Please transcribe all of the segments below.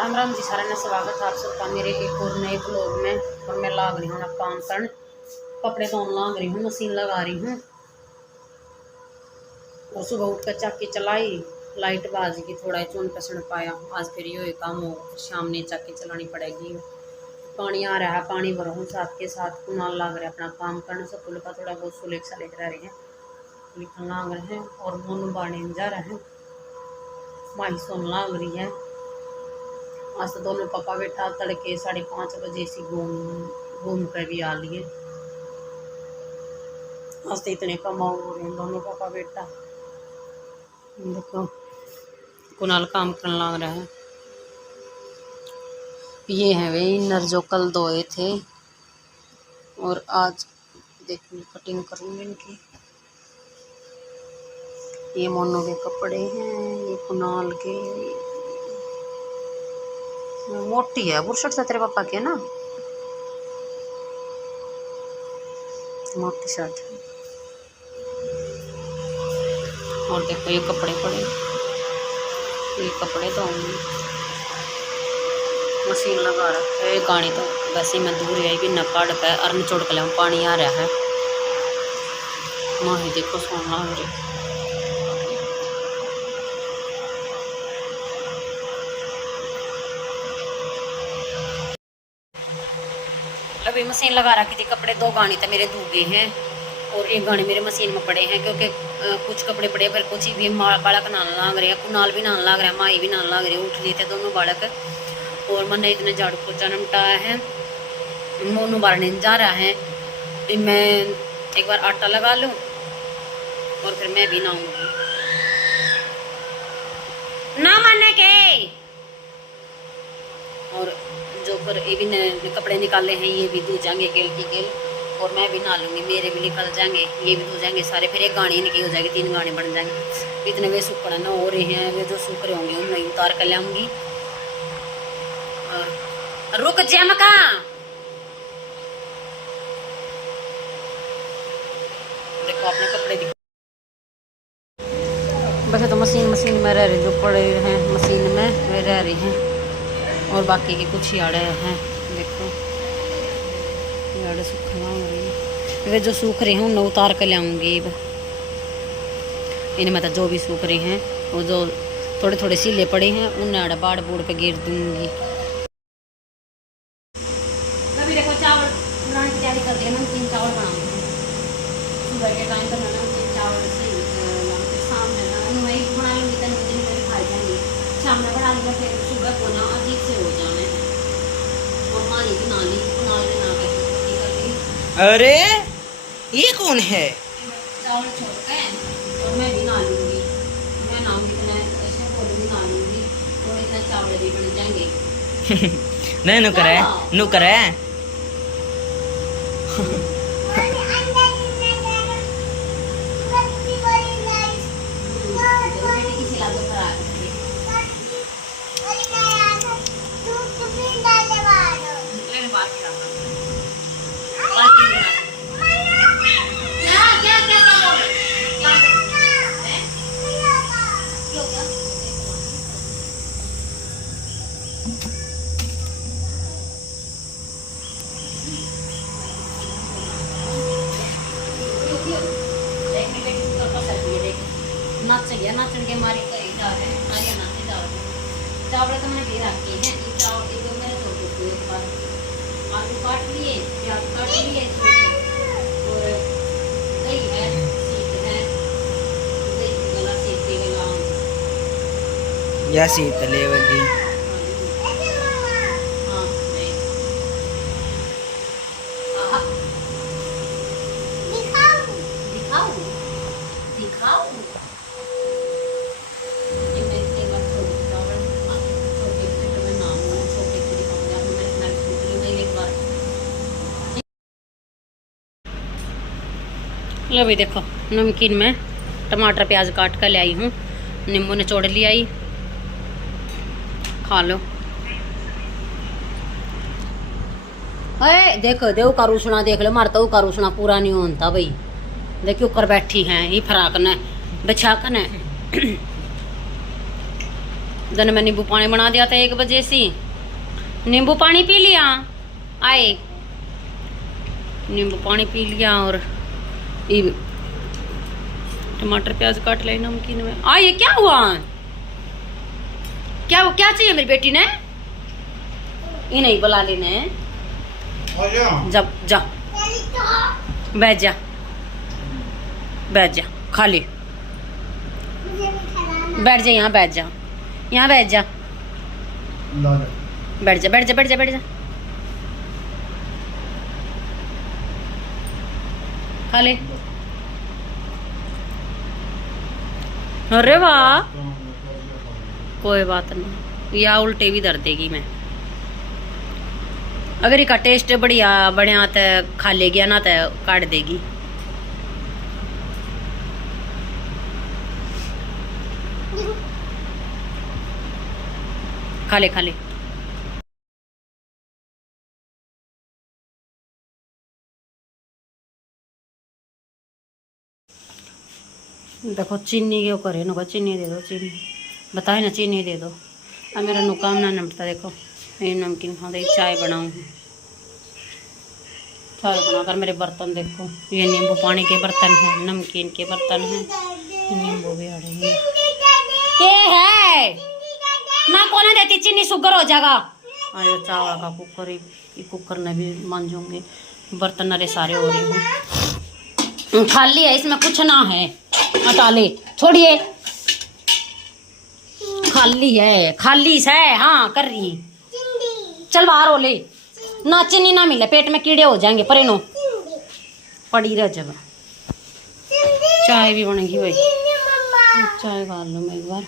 राम राम जी, सारे ने स्वागत है आप सबका मेरे एक और नए ब्लॉग में। और मैं लाग रही हूँ काम करने, कपड़े धोने लाग रही हूँ, मशीन लगा रही हूँ। और सुबह उठ कर चाकी चलाई, लाइट बाज की, थोड़ा चुन पसंद पाया। आज फिर ये काम हो, शाम ने चाकी चलानी पड़ेगी। पानी आ रहा है, पानी भरा हूँ साथ के साथ। कुनाल लाग रहे अपना काम करने से पुल का थोड़ा बहुत सुलेख सा लेकर आ रहे हैं, लिखन लाग रहे हैं। और मोनू बाढ़ जा रहे हैं, माही सोन लाग रही है। आज तो दोनों पापा बेटा तड़के 5:30 बजे से घूम कर भी आ लिए। आज तो इतने कमाओ हो रहे हैं दोनों पापा बेटा। देखो कुनाल काम करने लग रहा है। ये है वे इनर जो कल धोए थे और आज देखो कटिंग करूँगी इनकी। ये मोनू के कपड़े हैं, ये कुनाल के। मोटी है बुरशट से तेरे पापा के ना, मोटी शर्ट। और देखो ये कपड़े पड़े, ये कपड़े धोऊंगी। मशीन लगा रखा है। गाड़ी तो वैसे मैं दूर आई भी न काट कर अर्न चोड़ कर पानी आ रहा है। माही देखो सोना हो रही। अभी मशीन लगा रखी थी, कपड़े 2 गाने तो मेरे धुगे हैं और 1 गाने मेरे मशीन में पड़े हैं। क्योंकि कुछ कपड़े पड़े फिर कुछ भी बालक नहाने लाग रहे हैं, कुनाल भी नहाने लाग रहा है, माई भी नहाने लाग रही है। उठ लिए थे दोनों बालक। और मैंने इतने झाड़ू पोछा निपटाया है। मोनू बारने जा रहा है, मैं एक बार आटा लगा लूँ और फिर मैं भी नहाऊंगी। ना मानने के और जो पर ये भी कपड़े निकाले हैं, ये भी धो जाएंगे गेल की गेल। और मैं भी नहा लूँगी, मेरे भी निकल जाएंगे, ये भी धो जाएंगे सारे। फिर 1 गाड़ी इनकी हो जाएगी, 3 गाड़ी बन जाएंगे। इतने वे सूखना ना हो रहे हैं, वे जो सूख रहे होंगे उनमें उतार कर लाऊंगी। और रुक जमका देखो अपने कपड़े दिखो। वैसे तो मशीन में रह रहे, जो पड़े हैं मशीन में वे रह रही हैं। और बाकी के कुछ ही आड़े हैं, देखो ये आड़े सूखना हो रही है। वे जो सूख रहे हैं उन्हें उतार कर लाऊंगी। इन्हें मतलब जो भी सूख रहे हैं, वो जो थोड़े थोड़े सीले पड़े हैं उन्हें आड़े बाड़ बूढ़ पे गिर दूंगी। अभी देखो चावल बनाने की तैयारी कर दिया, नमकीन चावल बनाऊंगी। सुबह के टाइम पर नमकीन चावल से शाम में वही बना लूँगी, तो दिन में खाई जाएंगे। शाम में बना लूँगा, फिर सुबह को ना अजीब से हो जाना है। और मानी भी ना ली, कुनाल भी ना कर ली। अरे ये कौन है? चावल छोड़ के और मैं भी ना लूँगी। मैं नाऊँगी तो मैं ऐसे बोलूँगी ना लूँगी, और इतना चावल भी बन जाएंगे। नहीं नुकर है नाचन के मारे कहीं जा रहे हैं, मारिया नाचे जा रहे हैं। चावल तो मैंने भी रखे हैं, ये चावल एक मैंने छोड़ दिए। एक बार आलू काट लिए, प्याज काट लिए, और दही है, सीट है, दही गला सीट गला या सीट लेवगी। लो भी देखो नमकीन में टमाटर प्याज काट कर ले आई हूँ, नींबू निचोड़ लिया आई, खा लो। अरे देखो देव का रूसना देख लो, मारता का रूसना पूरा नहीं होता भाई। देखियो कर बैठी हैं ये फराक ने बिछा कर ने दिन में नींबू पानी बना दिया था 1 बजे से, नींबू पानी पी लिया, आए नींबू पानी पी लिया और ये टमाटर प्याज काट लिया नमकीन में। ये क्या हुआ, क्या चाहिए मेरी बेटी ने, ये नहीं बुला लेने, जब जा बैठ जा, बैठ जा, खा ले, बैठ जा, यहाँ बैठ जा, यहाँ बैठ जा, बैठ जा, बैठ जा, बैठ जा, बैठ जा, खा ले। अरे वाह, कोई बात नहीं, या उल्टे भी दर देगी मैं, अगर इसका टेस्ट बढ़िया बढ़िया तो खा ले गया ना तो काट देगी। खा ले, खा ले। देखो चीनी क्यों करे, नुका चीनी दे दो, चीनी बताए ना, चीनी दे दो। अब मेरा नुकाम ना निपटता, देखो ये नमकीन खा दे, चाय बनाऊँ, चाय बनाकर मेरे बर्तन देखो, ये नींबू पानी के बर्तन हैं, नमकीन के बर्तन हैं, नींबू भी आ रही है, के है ना, कौन देती चीनी, शुगर हो जाएगा। अरे चावल का कुकर, ये कुकर ने भी मांजूंगे, बर्तन नरे सारे हो रहे हैं, खाली है, इसमें कुछ ना है, हटा ले, छोड़िए, खाली है, खाली है, हाँ कर रही, चल बाहर हो ले, ना चीनी ना मिले, पेट में कीड़े हो जाएंगे, परे नो पड़ी रह जब। चाय भी बनेगी भाई, चाय खा लो मैं एक बार।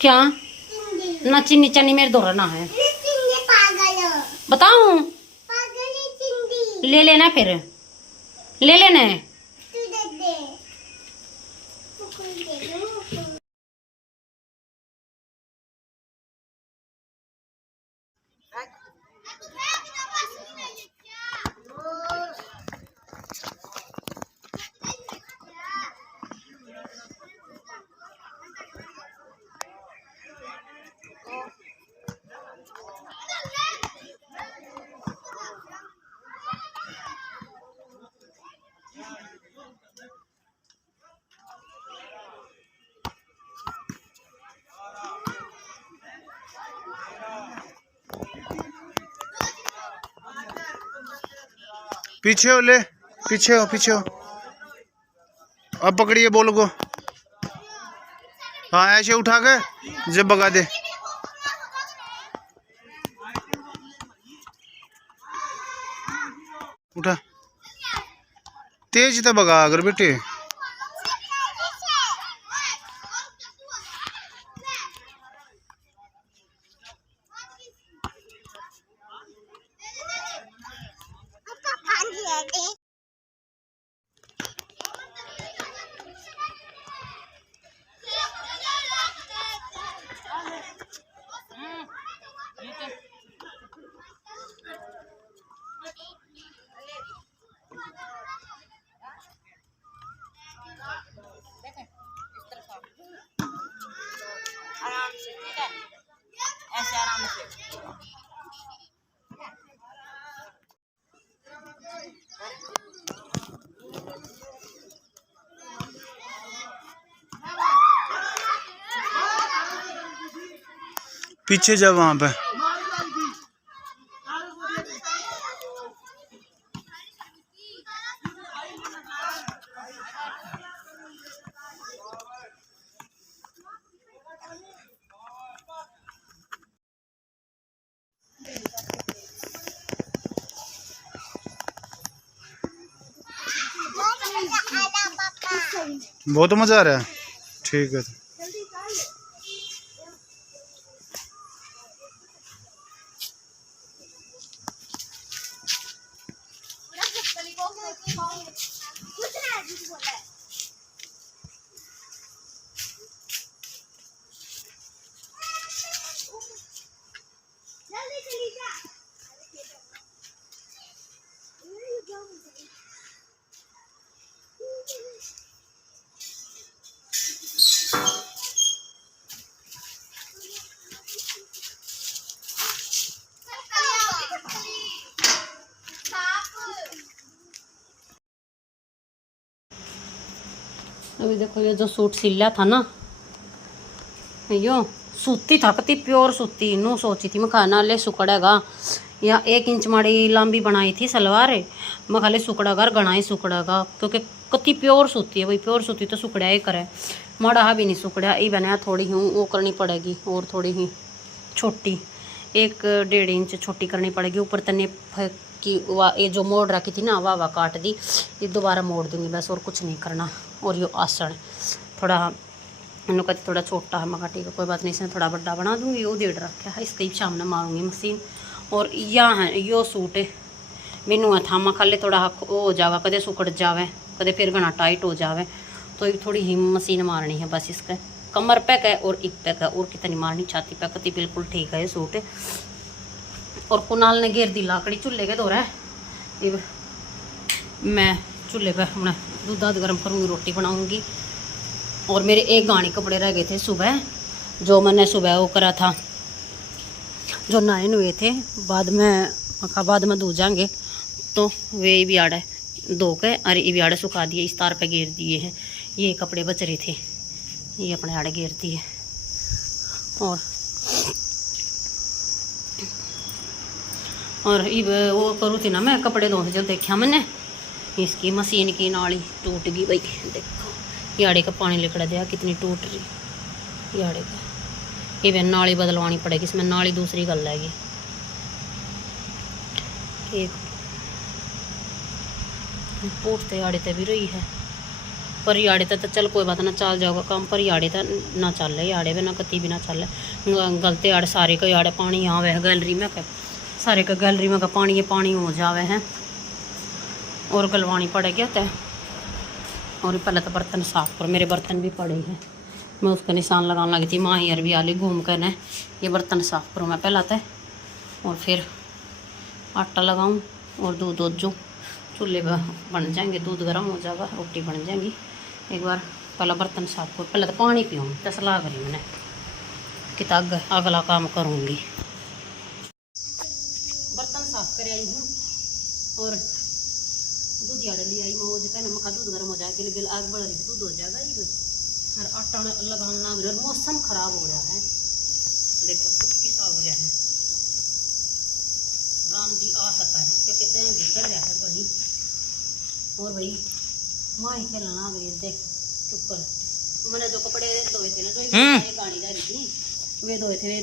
क्या ना चीनी चनी मेरे दो ना है, बताऊं, ले लेना, फिर ले लेना है। पीछे हो, ले पीछे हो, पीछे हो, अब पकड़िए बोल को, हाँ ऐसे उठा के जब भगा दे, उठा तेज तो भगा अगर बेटे। आराम से, ठीक है, ऐसे आराम से। पीछे जा वहां पे, बहुत मजा आ रहा है, ठीक है। अभी देखो ये जो सूट सिला था ना, यो सूती था, कति प्योर सूती। नू सोची थी मैं खाना ले सुकड़ेगा, या 1 इंच माड़ी लंबी बनाई थी सलवार, मैं खाली सुकड़ेगा घना ही सुकड़ेगा, क्योंकि कति प्योर सूती है भाई। प्योर सूती तो सुकड़ा ही करे, माड़ा भी नहीं सुकड़ा। ये बनाया थोड़ी ही वो करनी पड़ेगी, और थोड़ी ही छोटी 1-1.5 इंच छोटी करनी पड़ेगी। ऊपर तने की ये जो मोड़ रखी थी ना वाह काट दी, ये दोबारा मोड़ दूंगी बस, और कुछ नहीं करना। और ये आसन थोड़ा मैंने कहती थोड़ा छोटा है, मैं ठीक है कोई बात नहीं, इसमें थोड़ा बड़ा बना दूंगी। वो डेढ़ रखा है, इसके सामने मारूंगी मशीन। और यहाँ है यो सूट है मैनू था, मैं खाली थोड़ा वो हो जावा, कदे सुकड़ जावे, कदे फिर घना टाइट हो जावे, तो ये थोड़ी ही मशीन मारनी है बस। इसका कमर पैक है और एक पैक है, और कितनी मारनी, छाती पैक कती बिल्कुल ठीक है ये सूट है। और कुनाल ने घेर दी लाकड़ी चूल्हे के दौरा है। मैं चूल्हे पर अपना दूध दाद गर्म करूँगी, रोटी बनाऊँगी। और मेरे एक गाने कपड़े रह गए थे सुबह, जो मैंने सुबह वो करा था, जो नए हुए थे, बाद में धो जाएंगे, तो वे भी आड़े धो के अरे ये भी आड़े सुखा दिए, इस तार पे घेर दिए हैं। ये कपड़े बच रहे थे, ये अपने आड़े घेर दिए। और ये वो करूँ थी ना मैं कपड़े धोते, जब देखा मैंने इसकी मशीन की नाली टूट गई भाई। देखो याड़े का पानी लिकड़ा दिया, कितनी टूट रही याड़े का। ये नाली बदलवानी पड़ेगी, इसमें नाली दूसरी गल है। एक टूटते याड़े तो भी रही है, पर याड़े तो चल कोई बात ना, चल जाओगा काम, पर याड़े तो ना चल, याड़े भी ना कती भी ना चल। गलते याड़े सारे को याड़े पानी आवे है गैलरी में, सारे का गैलरी में का पानी ये पानी हो जावे है, और गलवानी पड़ेगी तो। और पहले तो बर्तन साफ करो, मेरे बर्तन भी पड़े हैं, मैं उसका निशान लगाने लगी थी। माँ ही अरबी आली घूम कर ने ये बर्तन साफ करूँ मैं पहला तो, और फिर आटा लगाऊँ और दूध जो चूल्हे पर बन जाएंगे, दूध गर्म हो जाएगा, रोटी बन जाएगी। एक बार पहला बर्तन साफ करो, पहले तो पानी पीऊँ, तो सलाह करी मैंने कि अगला काम करूँगी। बर्तन साफ कर आई हूँ और दूध यार ले आई, मैं वो जो कहना मखा दूध गर्म हो जाए, गिल गिल आग बढ़ रही दूध हो जाएगा ये। और आटा लगाना भी, मौसम खराब हो रहा है, देखो किसा हो रहा है। राम जी आ सकता है क्योंकि टाइम भी कर रहा है भाई। और भाई माँ ही खेलना आ गई, देख चुप कर। मैंने जो कपड़े धोए थे ना, जो गाड़ी जा रही थी वे धोए थे,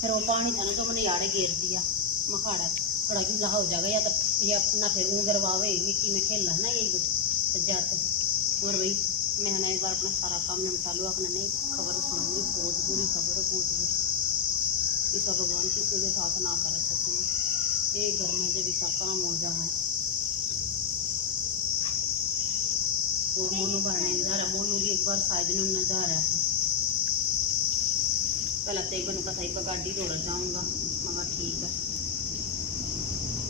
फिर वो पानी था ना जो मैंने याड़े घेर दिया, मखाड़ा थोड़ा गीला हो जाएगा, या तो या ना फिर उगरवावे मिट्टी में खेल रहा है ना, यही कुछ जाते। और भाई मैंने एक बार अपना सारा काम निपटा लो, अपने नई खबर सुनाऊंगी, बहुत बुरी खबर है, बहुत बुरी। इस भगवान किसी के साथ ना कर सकें, एक घर में जब इसका काम हो जाए। और मोनू भरने जा रहा, मोनू भी एक बार शायद न जा रहा है। पहले तो एक बनू का सही पर गाड़ी दौड़ जाऊँगा, मगर ठीक है।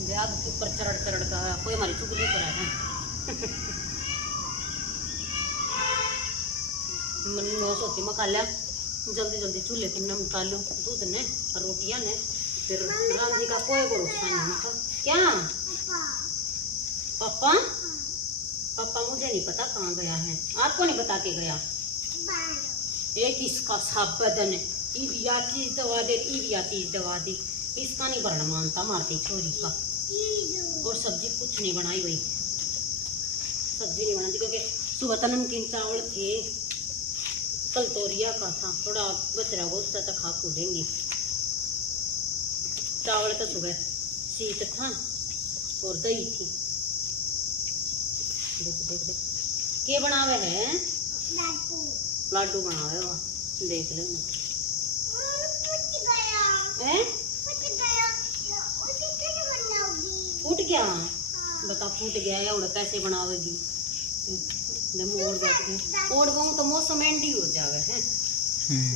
ब्याह के ऊपर चढ़ का कोई हमारी चुगली करा है। मैं सोची मैं खा लिया जल्दी चूल्हे पर निपटा लो दूध ने और रोटियां ने, फिर राम जी का कोई भरोसा नहीं। क्या पापा पापा मुझे नहीं पता कहाँ गया है, आपको नहीं बता के गया। एक इसका सब बदन ईविया चीज दवा दे, ईविया चीज दवा दी, इसका नहीं भरण मानता, मारती छोरी का। और सब्जी कुछ नहीं बनाई भाई, सब्जी नहीं बनाती क्योंकि सुबह तो नमकीन चावल थे, कल तोरिया का था, थोड़ा बच रहा हो उसका तो खा खू देंगी। चावल तो सुबह सीत था और दही थी। देख के बनावे है, लाडू बनावे हुआ, देख लो फूट गया। बता फूट गया है, उड़ कैसे बनावेगी? मोड़ गाँव तो मौसम एंडी हो जावे है,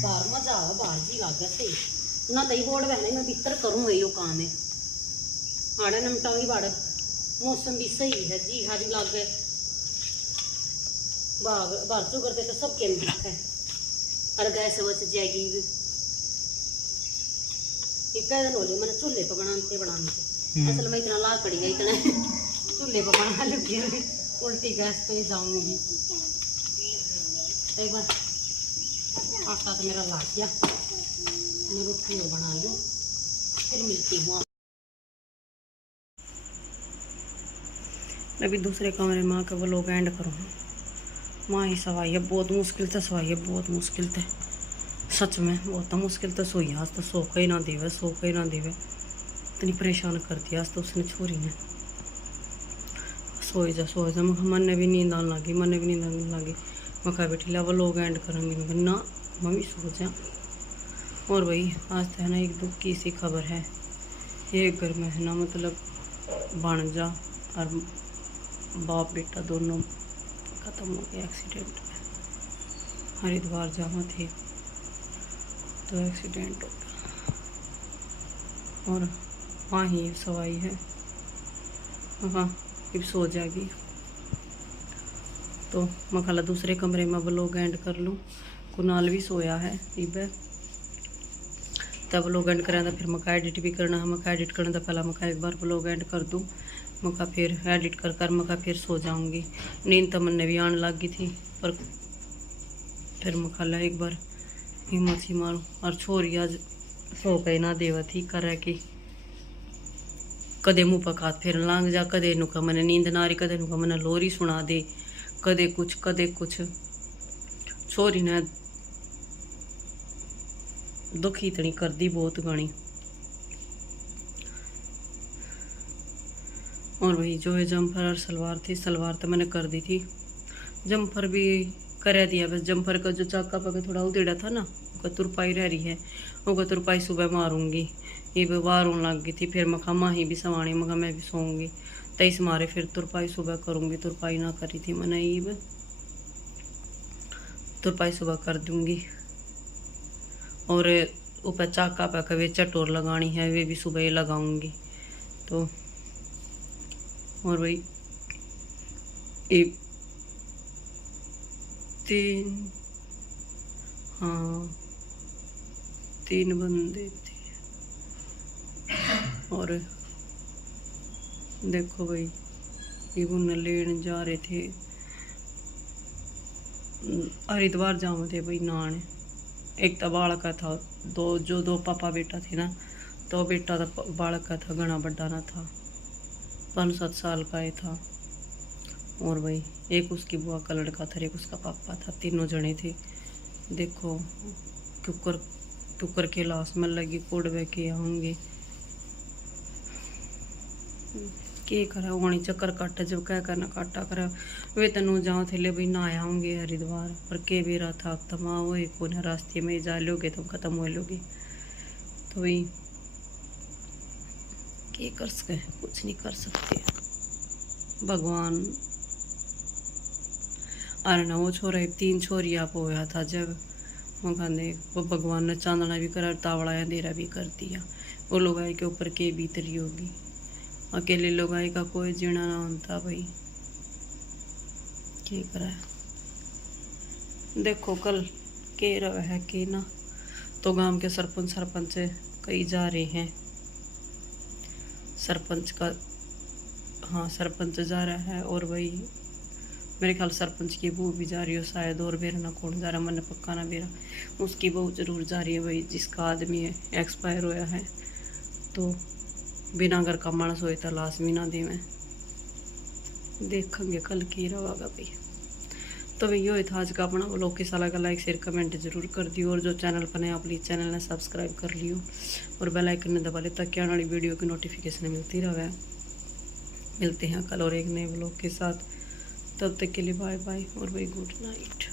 बाहर मजा आवा, बाहर जी लागे सही ना दही बोर्ड बहने मैं भीतर करूँगा यो काम है। आड़े नमटावी बाड़ मौसम भी सही है जी, हारी लागे बाहर चू करते तो सब केम दिख है, और गैस बच जाएगी। कह दिन होली मैंने चूल्हे पर बनाते असल में इतना लाभ पड़ी गई, इतना चूल्हे पर बना लगी, उल्टी गैस पे ही जाऊंगी। एक बार आटा तो मेरा लग गया, मैं रोटी और बना लूँ, फिर मिलती हूँ। अभी दूसरे कमरे में आकर वो लोग एंड करूँ। माँ ही सवाई है, बहुत मुश्किल से सवाई है, बहुत मुश्किल से, सच में बहुत मुश्किल से सोई। आज तो सो के ही ना देवे, सो के ही ना देवे, इतनी परेशान कर दिया आज तो उसने छोरी ने। सो जा मन ने भी नींद आने लगी, मन ने भी नींद आने लगी। मैं कहा बेटी ला वो लोग एंड करेंगे, मैं ना मम्मी सो जा। और भाई आज तो है ना एक दुख की सी खबर है, एक घर में है ना मतलब भांजा और बाप बेटा दोनों खत्म हो गए एक्सीडेंट में। हरिद्वार जाना थे तो एक्सीडेंट हो गया और वहाँ ही सवाई है। हाँ अब सो जाएगी तो मैं खाला दूसरे कमरे में व्लॉग एंड कर लूँ। कुनाल भी सोया है इब तब व्लॉग एंड करें तो फिर मका एडिट भी करना है। मका एडिट करने तो पहला मका एक बार व्लॉग एंड कर दूँ, मका फिर एडिट कर मका फिर सो जाऊँगी। नींद तो मन ने भी आने लगी थी पर फिर मखाला एक बार हिम्मत ही मारूँ। और छोरी आज सो के ना देवा थी कर कि कदे मुँह पर हाथ फेर लांग जा, कदे नुका मैंने नींद ना आ रही, कदे नुका मैंने लोरी सुना दे, कदे कुछ। छोरी ने दुखी इतनी कर दी बहुत गानी। और वही जो है जम्फर और सलवार थी, सलवार तो मैंने कर दी थी, जम्फर भी कर दिया। बस जम्फर का जो चाका पका थोड़ा उधेड़ा था ना, वो तुरपाई रह रही है, वो तुरपाई सुबह मारूंगी। ये भी वारून लग गई थी, फिर मखा माही भी सवानी, मखा मैं भी सोऊंगी तेईस मारे, फिर तुरपाई सुबह करूंगी। तुरपाई ना करी थी मैंने, ये तुरपाई सुबह कर दूंगी। और ऊपर चाका पे कभी चटोर लगानी है, वे भी सुबह ही लगाऊंगी। तो और भाई एक तीन बंदे थे और देखो भाई ये उन्हें लेने जा रहे थे, हरिद्वार जाओ थे भाई नान। एक तो बालक का था, दो पापा बेटा थे ना, तो बेटा तो बालक का था, घना बड़ा ना था, 5-7 साल का ही था। और भाई एक उसकी बुआ का लड़का था, एक उसका पापा था, तीनों जने थे। देखो कुकर के लाश में लगी कोड़वे के आऊँगे के करा वाणी चक्कर काटा, जब क्या करना काटा करा। वे तनु जाओ थे ले भाई ना आऊँगे हरिद्वार, पर के बेरा था तमा वो एक रास्ते में जा लोगे तुम खत्म हो लोगे। तो भाई के कर सके, कुछ नहीं कर सकते भगवान। अरे ना वो छोरा 3 छोरिया को होया था जब मकाने वो भगवान ने चांदना भी करा, तावड़ा अंधेरा भी कर दिया। वो लोग आए के ऊपर के बीतरी होगी, अकेले लोग आए का कोई जीना ना होता भाई, क्या करा है। देखो कल के रहा है कि ना, तो गांव के सरपंच कई जा रहे हैं, सरपंच का हाँ सरपंच जा रहा है। और वही मेरे ख्याल सरपंच की बहू भी जा रही हो शायद, और बेरा ना कौन जा रहा मैंने पक्का ना बेरा, उसकी बहू जरूर जा रही है भाई, जिसका आदमी है एक्सपायर होया है। तो बिना घर का मानस होए तो लाश भी ना दे में, देखेंगे कल की रहेगा भाई। तो भाई यो था आज का अपना व्लॉग। किसा लगा लाइक शेयर कमेंट जरूर कर दियो, और जो चैनल पर नया प्लीज़ चैनल ने सब्सक्राइब कर लियो और बेल आइकन ने दबा ले ताकि आने वाली वीडियो की नोटिफिकेशन मिलती रहे। मिलते हैं कल और एक नए व्लॉग के साथ, तब तक के लिए बाय बाय और भाई गुड नाइट।